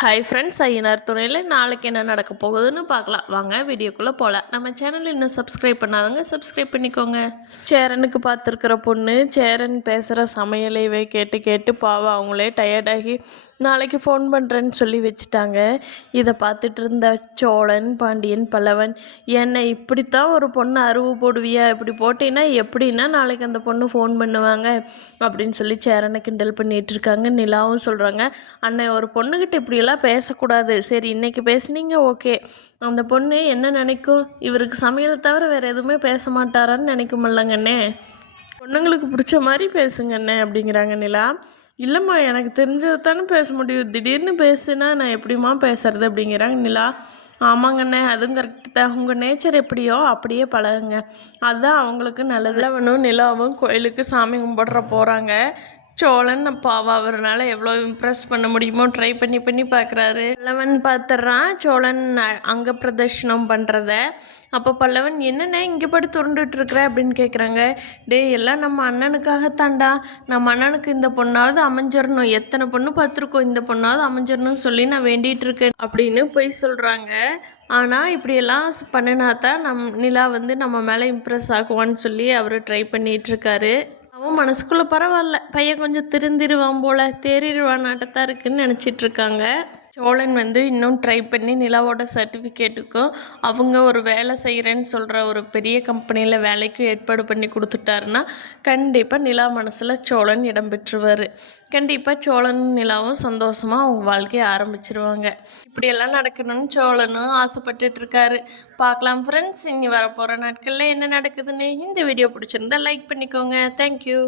Hi friends, Ayyanar துணையில் நாளைக்கு என்ன நடக்க போகுதுன்னு பார்க்கலாம். வாங்க வீடியோக்குள்ளே போகலாம். நம்ம சேனல் இன்னும் சப்ஸ்கிரைப் பண்ணாதவங்க சப்ஸ்கிரைப் பண்ணிக்கோங்க. சேரனுக்கு பார்த்துருக்கிற பொண்ணு சேரன் பேசுகிற சமையலைவே கேட்டு கேட்டு பாவம் அவங்களே டயர்டாகி நாளைக்கு ஃபோன் பண்ணுறேன்னு சொல்லி வச்சுட்டாங்க. இதை பார்த்துட்டு இருந்த சோழன், பாண்டியன், பல்லவன், என்னை இப்படித்தான் ஒரு பொண்ணு அருவு போடுவியா, இப்படி போட்டீங்கன்னா எப்படின்னா நாளைக்கு அந்த பொண்ணு ஃபோன் பண்ணுவாங்க அப்படின்னு சொல்லி சேரனை கிண்டல் பண்ணிகிட்டு இருக்காங்க. நிலாவும் சொல்கிறாங்க, அண்ணன் ஒரு பொண்ணுக்கிட்ட இப்படியெல்லாம் பேசக்கூடாது. சரி இன்னைக்கு பேசுனீங்க ஓகே, அந்த பொண்ணு என்ன நினைக்கும், இவருக்கு சமையல் தவிர வேறு எதுவுமே பேச மாட்டாரான்னு நினைக்குமில்லங்கண்ணே, பொண்ணுங்களுக்கு பிடிச்ச மாதிரி பேசுங்கண்ணே அப்படிங்கிறாங்க நிலா. இல்லைம்மா, எனக்கு தெரிஞ்சது தானே பேச முடியும், திடீர்னு பேசுனா நான் எப்படிம்மா பேசுறது அப்படிங்கிறாங்க நிலா. ஆமாங்கண்ணே, அதுவும் கரெக்டு தான், உங்கள் நேச்சர் எப்படியோ அப்படியே பழகுங்க, அதுதான் அவங்களுக்கு நல்லது. நிலவனும் நிலாவும் கோயிலுக்கு சாமி கும்பிட்ற போகிறாங்க. சோழன் பாவா அவர்னால எவ்வளோ இம்ப்ரெஸ் பண்ண முடியுமோ ட்ரை பண்ணி பார்க்குறாரு. பல்லவன் பார்த்துட்றான் சோழன் அங்கே பிரதர்ஷனம் பண்ணுறத. அப்போ பல்லவன், என்னென்ன இங்கே படுத்து உருண்டுட்டுருக்குற அப்படின்னு கேட்குறாங்க. டே, எல்லாம் நம்ம அண்ணனுக்காகத்தாண்டா, நம்ம அண்ணனுக்கு இந்த பொண்ணாவது அமைஞ்சிடணும், எத்தனை பொண்ணு பார்த்துருக்கோம், இந்த பொண்ணாவது அமைஞ்சிடணும்னு சொல்லி நான் வேண்டிகிட்டு இருக்கேன் அப்படின்னு போய் சொல்கிறாங்க. ஆனால் இப்படியெல்லாம் பண்ணினா தான் நிலா வந்து நம்ம மேலே இம்ப்ரெஸ் ஆகுவான்னு சொல்லி அவர் ட்ரை பண்ணிகிட்ருக்காரு. அவன் மனசுக்குள்ளே பரவாயில்ல, பையன் கொஞ்சம் திருந்திருவான் போல், தேறிடுவான் நாட்டத்தான் இருக்குன்னு நினச்சிட்ருக்காங்க. சோழன் வந்து இன்னும் ட்ரை பண்ணி நிலாவோட சர்டிஃபிகேட்டுக்கும் அவங்க ஒரு வேலை செய்கிறேன்னு சொல்கிற ஒரு பெரிய கம்பெனியில் வேலைக்கும் ஏற்பாடு பண்ணி கொடுத்துட்டாருன்னா கண்டிப்பாக நிலா மனசில் சோழன் இடம் பெற்றுவார். கண்டிப்பாக சோழனும் நிலாவும் சந்தோஷமாக அவங்க வாழ்க்கையை ஆரம்பிச்சிருவாங்க. இப்படியெல்லாம் நடக்கணும்னு சோழனும் ஆசைப்பட்டுட்ருக்காரு. பார்க்கலாம் ஃப்ரெண்ட்ஸ், இனி வரப்போகிற நாட்களில் என்ன நடக்குதுன்னு. இந்த வீடியோ பிடிச்சிருந்தா லைக் பண்ணிக்கோங்க. தேங்க்யூ.